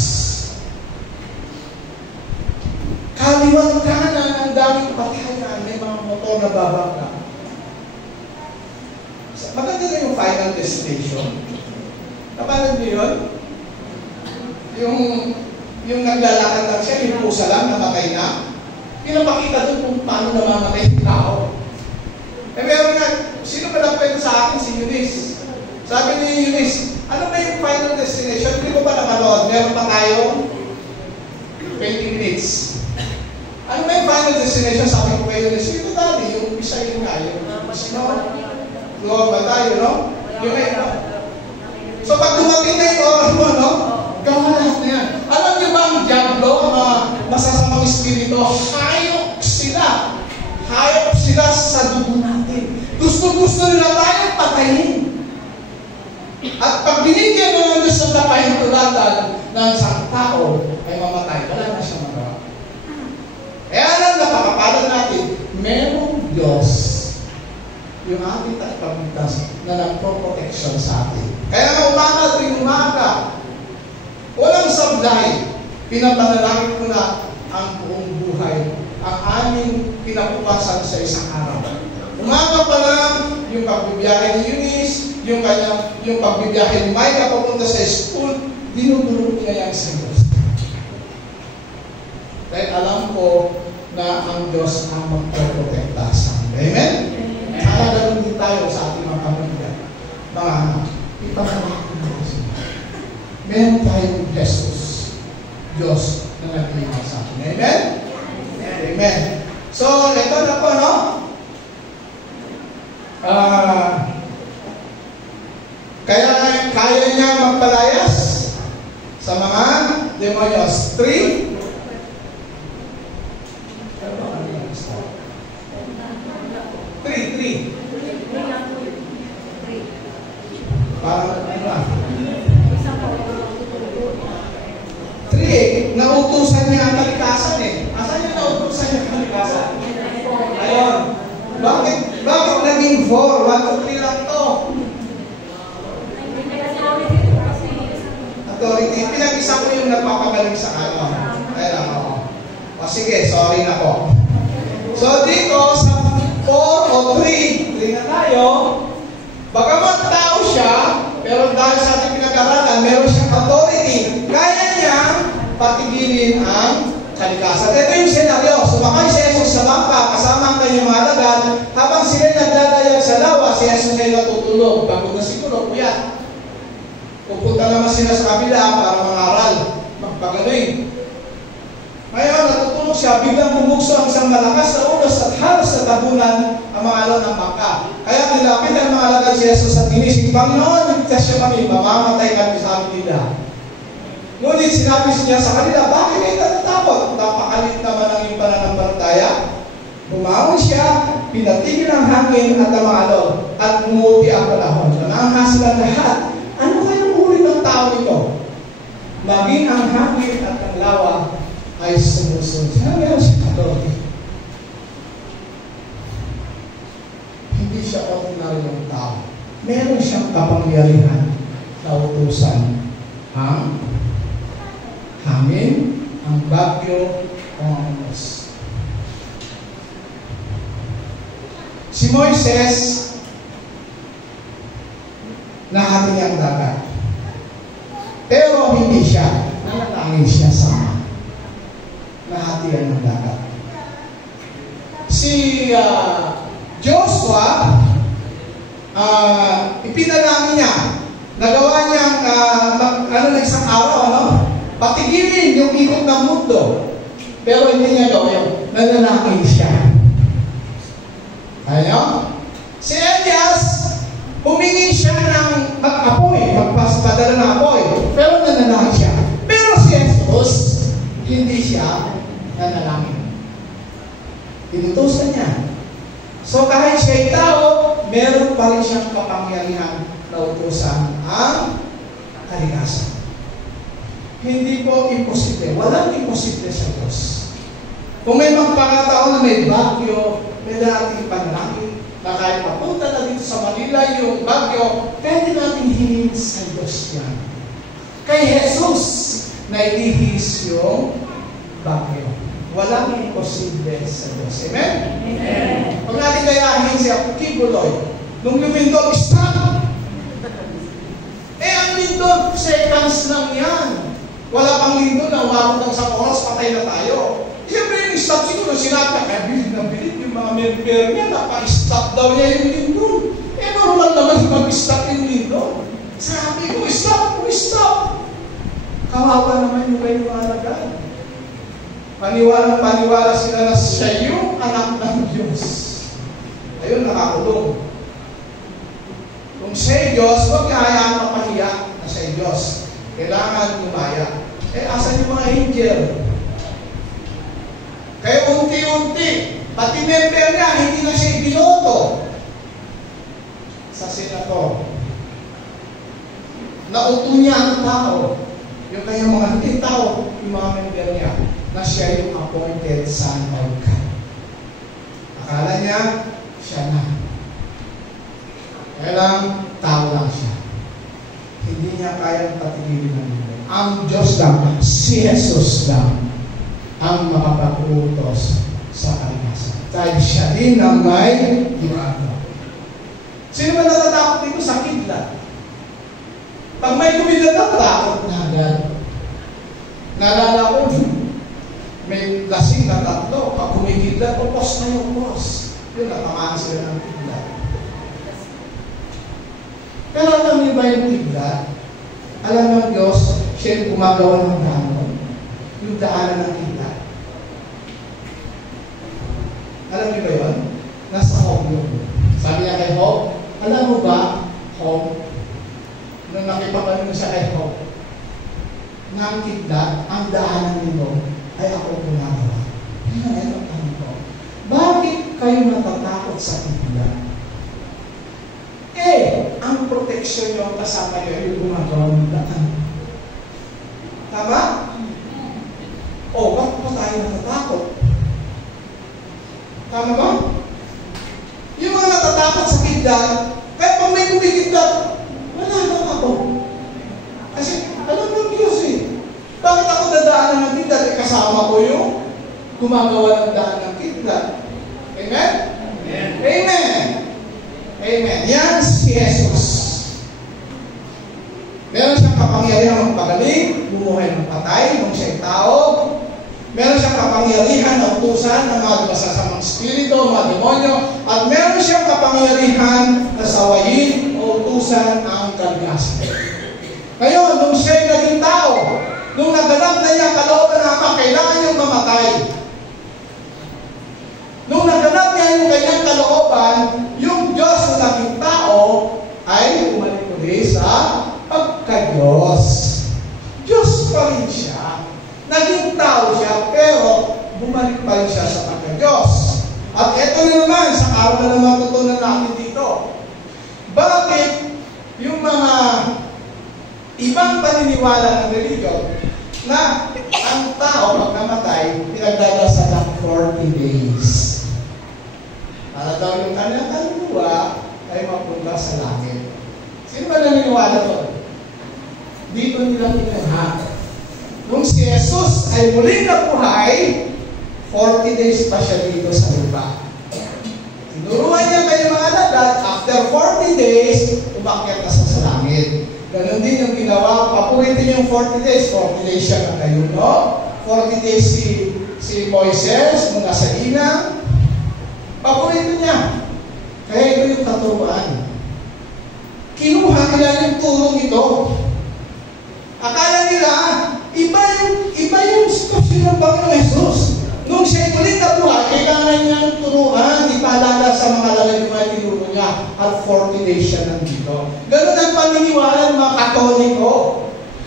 Kaliwat kanan ang daming patayan. May mga motor na babangga. Maganda na yung final destination. Kapalan niyo yun? Yung naglalakad lang siya, yung pusa lang, namatay na. Pinapakita doon kung paano namamatay yung tao. Meron nga, sino ba nagpwede sa akin? Si Eunice. Sabi ni Eunice, ano ba yung final destination? Hindi ko ba napanood? Meron pa tayo 20 minutes. Ano ba yung final destination? Sabi ko kay Eunice, ito dali, yung isa yun nga, yung sino? Global tayo, no? Yung so pag dumating na yung oras mo, no? Gawa lahat na yan. Alam niyo ba ang diablo, ang mga masasamang espiritu, hayop sila. Hayop sila sa dugo natin. Gusto nila tayong patayin. At pag binigyan mo ng Diyos ng kapahintulatan ng isang tao ay mamatay, wala na siyang magawa. Kaya lang napakapalad natin, merong Diyos yung ating takipagligtas na nagpo-protection sa atin. Kaya umaga tuwing umaga, walang sablay, pinapanalangin ko na ang buong buhay, ang aming pinapupasan sa isang araw. Umaga pa lang, yung pagbibiyahe ni Eunice, yung pagbibiyahe ni Micah papunta sa school, dinudulog niya yan sa Diyos. Dahil alam ko na ang Diyos ang magprotekta sa amin. Amen? Kaya ganoon din tayo sa ating mga pamilya. Mga anak, ipanalangin ko sila. Meron tayong Jesus, Diyos na naglimas sa atin. Amen? Amen. So, ito na po, no? Kaya niya magpalayas sa mga demonyos. 3. Parang ano ah? 3. Nautusan niya ang kalikasan eh. Asan niya nautusan niya ang kalikasan? Ayun. Bakit naging 4? 1, 2, 3 lang to. Authority. Pinag-isa ko yung nagpapagaling sa ano. Ayun ako. O sige, sorry na po. So dito, sa 4 o 3 na tayo, bagamat tao siya, pero dahil sa ating pinag-aralan, meron siyang authority. Kaya niyang patigilin ang kalikasan. Ito yung senaryo. Sumakay si Jesus sa bangka, kasama ang kanyang mga alagad. Habang sila nagdadayag sa lawa, si Jesus ay natutulog. Bago na siguro, kuya. Pupunta naman sila sa kabila para mangaral, magpagaling. Ngayon, natutulog siya, biglang bumukso ang isang malakas na ulos at halos sa tabunan ang mga alon ng bangka. Kaya nilapit ang mga alagad si Jesus at ginising, Panginoon, ligtas siya kami, mamamatay kami sa amin nila. Ngunit sinabi niya sa kanila, bakit kayo natatakot? Napakalit naman ang iyong pananampalataya. Bumangon siya, pinatigil ang hangin at ang mga alon, at umuti ang panahon. Nanganghas lang lahat. Ano kayang uri ng tao ito? Maging ang hangin at ang lawa ay sumusunod. Siya meron siya authority. Hindi siya ordinaryong tao. Meron siyang kapangyarihan na utusan ang hangin, ang bagyo, o ang unos. Si Moises, nahati niya ang dagat. Pero hindi siya. Nanalangin siya sa nahati ang dagat. Si Joshua, ipinalangin niya, nagawa niyang isang araw, patigilin yung ikot ng mundo. Pero hindi niya gawin, nananakit siya. Ayaw? Si Elias, humingi siya ng mag-apoy, magpadala ng apoy, pero nananakit siya. Pero si Jesus, hindi siya nananakit. Inutusan niya. So kahit siya'y tao, meron pa rin siyang kapangyarihan na utusan ang kalikasan. Hindi po imposible. Walang imposible sa Diyos. Kung may mga pangataon na may bagyo, may dating panalangin, na kahit papunta na dito sa Manila yung bagyo, pwede natin hingin sa Diyos yan. Kay Jesus, nailihis yung bagyo. Walang imposible sa Diyos. Amen? Amen. Pag natin kayahin siya, Kibuloy, nung lumindol, stop! Ang lindol, seconds lang yan. Wala pang lindol na umabot ng isang oras, patay na tayo. Siyempre, yung stop siguro, sinabi na, kaya bilid na bilid, yung mga member niya, naka-stop daw niya yung lindol. Normal naman mag-stop yung lindol. Sabi ko, stop! Kawawa naman yung kayo mga alagad. Paniwala sila na siya yung anak ng Diyos. Ayun, nakakulong. Kung siya'y Diyos, huwag niya hayaan mapahiya na siya'y Diyos. Kailangan lumaya. Asan yung mga angel? Kaya unti-unti, pati member niya, hindi na siya ibinoto sa senator. Nauto niya ang tao. Yung kanyang mga hindi tao, yung mga member niya, na siya yung appointed son of God. Akala niya, siya na. Kaya lang, tao lang siya. Hindi niya kayang patigilin ng mundo. Ang Diyos lang, si Jesus lang, ang makapag-utos sa kalikasan. Dahil siya din ang may ginagawa. Sino ba natatakot dito sa kidlat? Pag may kumidlat, natatakot na agad. Naalala ko, may lasing na tatlo. Pag kumikidlat, upos na yung upos. Yun, natamaan sila ng kidlat. Pero alam niyo ba yung kidlat? Alam ng Diyos, siya yung gumagawa ng daanan. Yung daanan ng kidlat. Alam niyo ba yun? Nasa Job yun. Sabi niya kay Job, alam mo ba, Job, nung nakipapanin mo siya kay Job, ng kidlat, ang daanan nito ay ako gumagawa. Ito ang ko. Bakit kayo natatakot sa kidlat? Ang protection nyo kasama nyo yung gumagawa ng daan. Tama? Bakit pa tayo natatakot? Tama ba? Yung mga natatakot sa kidlat, kaya pag may kumikidlat, wala lang ako. Kasi, alam mo Diyos bakit ako dadaanan ng kidlat? Kasama ko yung gumagawa ng daan ng kidlat. Amen? Amen. Amen. Amen. Yan si Jesus. Meron siyang kapangyarihan magpagaling, bumuhay ng patay, kung siya'y tao. Meron siyang kapangyarihan na utusan ng mga masasamang espiritu, mga demonyo. At meron siyang kapangyarihan na sawayin o utusan ang kalikasan. Ngayon, nung siya'y naging tao, nung naganap na niya kalooban ng Ama, kailangan niyang mamatay. Nung naganap niya yung kanyang kalooban, yung Diyos na naging tao ay umalik muli sa pagka-Diyos. Diyos pa rin siya. Naging tao siya, pero bumalik pa rin siya sa pagka-Diyos. At ito naman, sa araw na naman tutunan natin dito. Bakit yung mga ibang paniniwala ng religion na ang tao pag namatay, pinagdadasal ng 40 days. Para daw yung kanyang kaluluwa ay mapunta sa langit. Sino ba naniniwala doon? Dito nila pinaghat. Nung si Jesus ay muling nabuhay, 40 days pa siya dito sa lupa. Tinuruan niya kayo mga alagad, after 40 days, umakyat na sa langit. Ganon din yung ginawa, papulitin yung 40 days. 40 days siya na kayo, no? 40 days si Moises, nung nasa inang. kanila yung turong ito. Akala nila, iba yung sitwasyon ng Panginoon Jesus. Nung siya'y ulit na buhay, kailangan niyang turuan, ipaalala sa mga lalaki yung mga tinuro niya, at 40 days siya nandito. Ganun ang paniniwala ng mga Katoliko.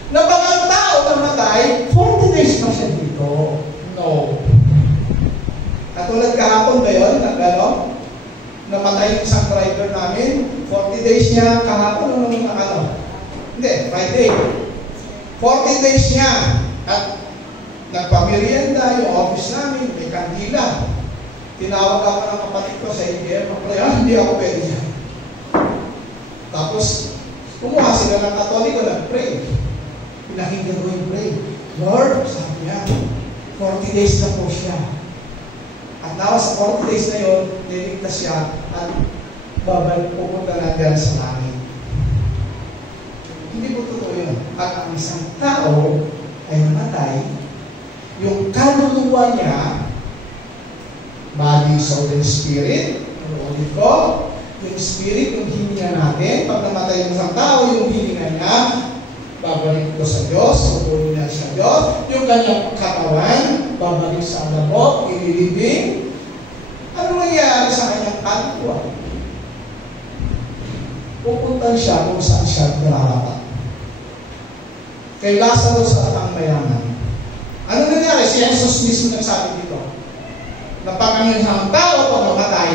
Na pag ang tao namatay, 40 days pa siya dito. No. Katulad kahapon ba yun? Namatay yung isang driver namin, 40 days niya kahapon, Hindi, Friday. 40 days niya. At nagpamerienda yung office namin, may kandila. Tinawag ako ng kapatid ko sa ABM, hindi ako pwede yan. Tapos, kumuha sila ng Katoliko, nag-pray. Pinakinggan ko yung pray. Lord, sabi niya, 40 days na po siya. At nawa sa 40 days na yun, niligtas siya at babalik pupunta na dyan sa langit. Hindi po totoo yun. At ang isang tao ay namatay, yung kaluluwa niya, body, soul, and spirit, ulit ko, yung spirit, yung hininga natin, pag namatay yung isang tao, yung hininga niya, babalik ko sa Diyos, sukulong niya sa Diyos, yung kanyang katawan, babalik sa alabok, ililibing. Ano nangyayari sa kanyang kaluluwa? Pupunta siya kung saan siya nararapat. Kay Lazarus at ang mayaman. Ano nangyari? Si Jesus mismo nagsabi dito. Na pag ang isang tao pag namatay,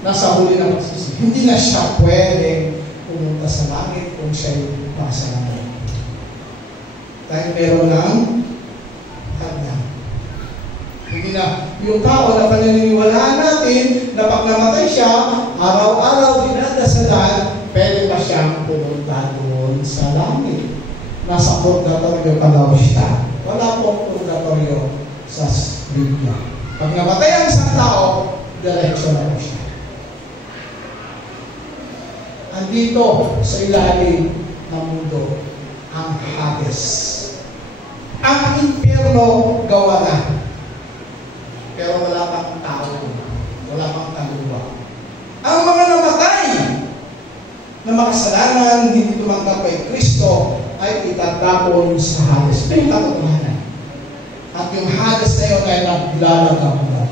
nasa huli ng pagsisisi, hindi na siya pwedeng pumunta sa langit kung siya'y nasa langit. Dahil meron ng kanya. Hindi na, yung tao na paniniwalaan natin na pag namatay siya, araw-araw dinadasalan, pwede pa siyang pumunta doon sa langit. Nasa purgatorio pa daw siya. Wala pong purgatorio sa Biblia. Pag namatay ang isang tao, diretso na po siya. Andito sa ilalim ng mundo ang Hades. Ang impyerno gawa na. Pero wala pang tao. Wala pang kaluluwa. Ang mga namatay na makasalanan, hindi tumanggap kay Kristo, ay itatapon sa Hades. May katotohanan. At yung Hades na yun ay naglalagambag.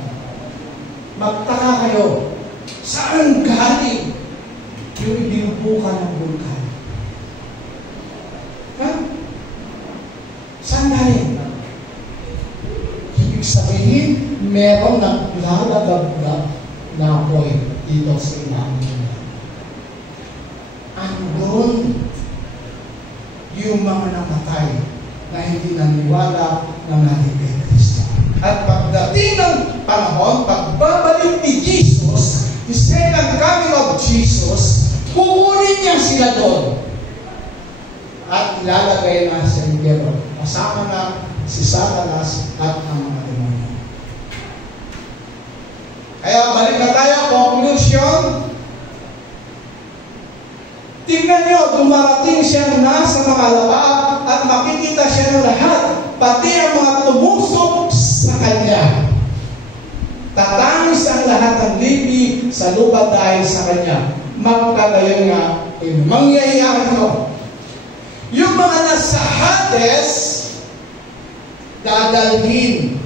Magtaka kayo, saan galing yung ibinubukan ng bulkan? Ha? Saan galing? Ibig sabihin, meron naglalagambag na apoy dito sa ilalim. Andun yung mga namatay na hindi naniwala na natin kay Kristo. At pagdating ng panahon, pagbabalik ni Jesus, the second coming of Jesus, kukunin niya sila doon. At ilalagay na sa impyerno. Kasama na si Satanas at ang mga demonyo. Kaya balik na tayo, conclusion. Tingnan niyo, dumarating siya na sa mga lawa at makikita siya ng lahat, pati ang mga tumusok sa kanya. Tatangis ang lahat ng lipi sa lupa dahil sa kanya. Magkagayon nga, mangyayari ito. Yung mga nasa Hades, dadalhin,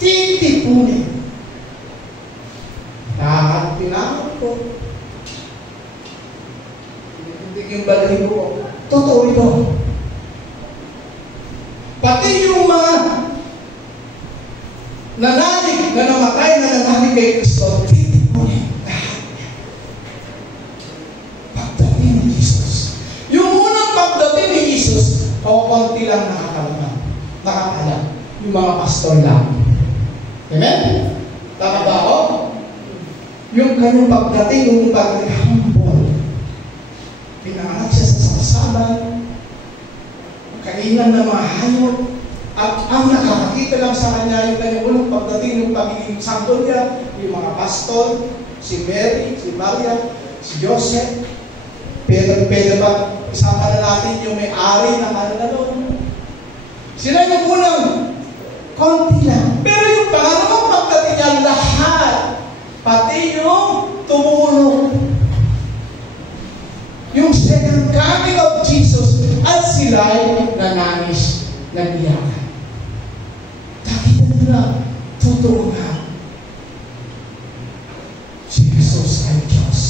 titipunin. Tinakot ko. Yung balhin ko, totoo ito. Pati yung mga nanalig na namatay na nanalig kay Kristo, titipunin. Pagdating ni Jesus. Yung unang pagdating ni Jesus, konti lang nakakalam. Yung mga pastor lang. Amen? Tama ba ako? Yung kanyang pagdating, yung humble. Pinanganak siya sa sasaban, kainan ng mga hayop, at ang nakakakita lang sa kanya yung kanyang unang pagdating ng pagiging santo niya, yung mga pastor, si Mary, si Maria, si Joseph. Pwede ba isama na natin yung may-ari ng ano na doon? Sila yung unang konti lang. Pero yung pangalawang pagdating niya lahat, pati yung tumulong. Yung second coming of Jesus at sila'y nanangis, nag-iyakan. Nakita nila, totoo nga. Si Jesus ay Diyos.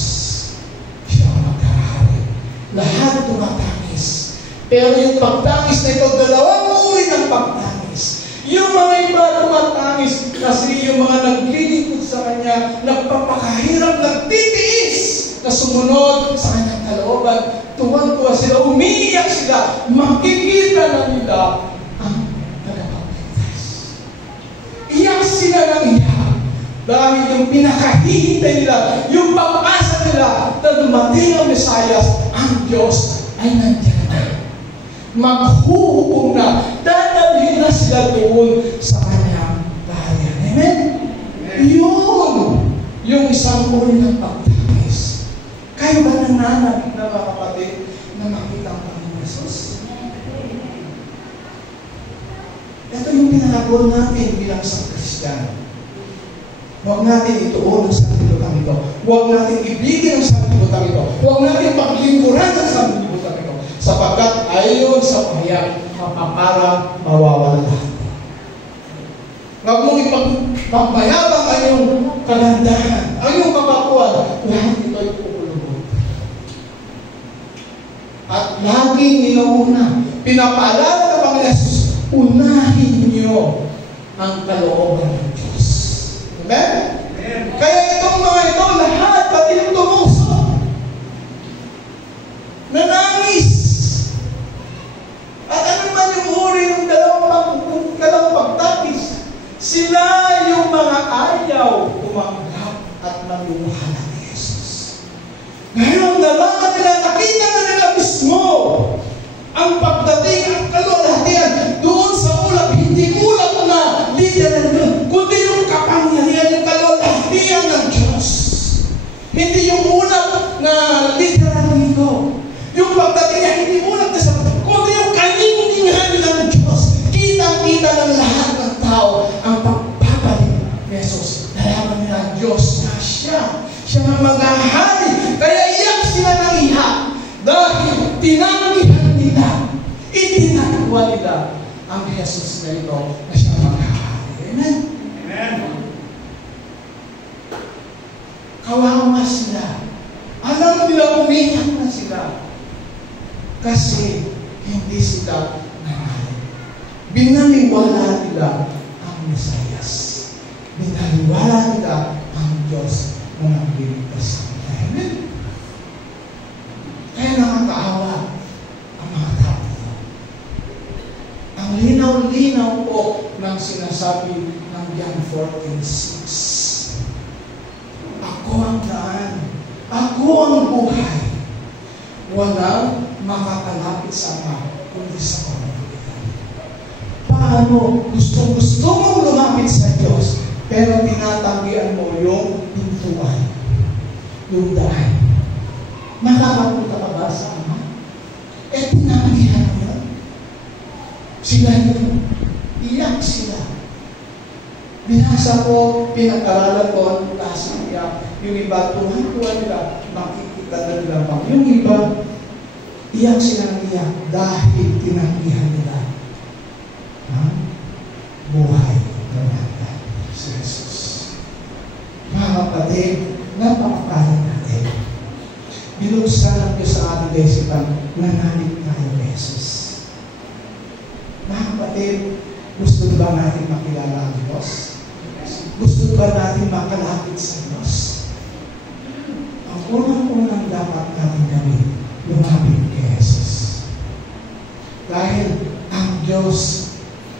Siya ang magkahari. Lahat tumatangis. Pero yung pagtangis na ito, dalawang uri ng pagtangis. Yung mga iba tumatangis kasi yung mga naglilingkod sa Kanya, nagpapakahirap, nagtitiis na sumunod sa Kanyang kalooban. Tuwang-tuwa sila, umiiyak sila, makikita na nila ang tagapagligtas. Iyak sila ng iyak dahil yung pinakahihintay nila, yung pag-asa nila na dumating ang Mesayas, ang Diyos ay nandiyan na. Maghuhukom na, dadalhin na sila doon sa Kanyang kaharian. Amen? Yun! Yung isang uri ng pagtangis. Kayo ba nananabik na mga kapatid na makita ang Panginoon Jesus? Ito yung pinakagol natin bilang isang Kristiyano. Huwag natin ituon ang sanglibutan ito. Huwag natin ibigin ang sanglibutan ito. Huwag natin paglingkuran ang sanglibutan ito. Sapagkat ayon sa pahayag, mapapara, mawawala lahat. Huwag mong ipagmayabang ang iyong kalandahan, ang iyong kapakuan. Lahat ito ay pupulubog. At laging inuuna, pinapaalala ng Panginoon Jesus, unahin niyo ang kalooban ng Diyos. Amen? Amen. Kaya itong mga ito, lahat, pati yung tumuso, nanangis. At ano man yung uri ng dalawang pagtapis, sila yung mga ayaw umanggap at maniwala ni Jesus. Ngayon, nalaman nila, nakita na nila mismo ang pagdating, ang kalwalhatian doon sa ulap, hindi ulap na literal doon, kundi yung kapangyarihan, yung kalwalhatian ng Diyos. Hindi yung ulap na literal dito. Yung pagdating niya, hindi ulap na sa kundi yung kanindihan ng Diyos. Kitang-kita ng lahat ng tao ang pagpapalik ni Jesus. Nalaman nila, Diyos na siya. Siya ang maghahari. Kaya iyak sila ng iyak. Dahil tinanggihan nila, itinagawa nila ang Jesus na ito na siya maghahari. Amen? Amen. Kawawa sila. Alam nila, umiyak na sila. Kasi hindi sila nangalit. Binaliwala nila ang Mesayas. Binaliwala nila ang Diyos na nagliligtas sa kanila. Amen? Kaya nakakaawa ang mga tao ito. Ang linaw-linaw po ng sinasabi ng John 14:6. Ako ang daan. Ako ang buhay. Walang makakalapit sa Ama kundi sa pamamagitan. Paano? Gusto mong lumapit sa Diyos, pero tinatanggihan mo yung pintuan, yung daan. Makakapunta ka ba sa Ama? Tinanggihan mo yun. Sila yun. Iyak sila. Binasa ko, pinag-aralan ko, ang taas ng iyak. Yung iba, tuhan-tuhan nila, makikita na nila pang. Yung iba, iyak sila ng iyak dahil tinanggihan nila buhay ng natin si Jesus. Mga kapatid, napakakalan natin. Binuksan ang Diyos sa ating kaisipan, nanalig tayo kay Jesus. Mga kapatid, gusto ba natin makilala ang Diyos? Gusto ba natin makalapit sa Diyos? Ang unang-unang dapat natin gawin, lumapit kay Jesus. Dahil ang Diyos,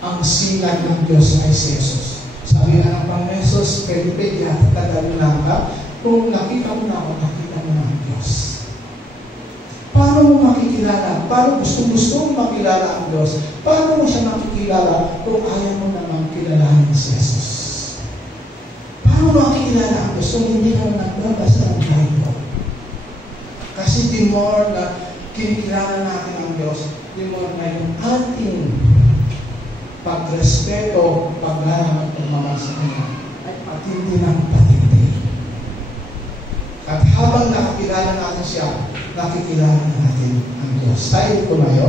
ang silang ng Diyos ay si Jesus. Sabi na ng Panginoon Jesus, pwede tagal lang ka, kung nakita mo na ako, nakita mo na ang Diyos. Paano mo makikilala? Paano gusto mo makilala ang Diyos? Paano mo siya makikilala kung ayaw mo namang kilalanin si Jesus? Paano mo makikilala ang Diyos kung hindi ka nagbabasa ng Bible? Kasi the more na kinikilala natin ang Diyos, the more na yung ating pagrespeto, paglalang at pagmamahal sa Kanya ay patindi ng patindi. At habang nakakilala natin siya, nakikilala natin ang Diyos. Tayo tumayo.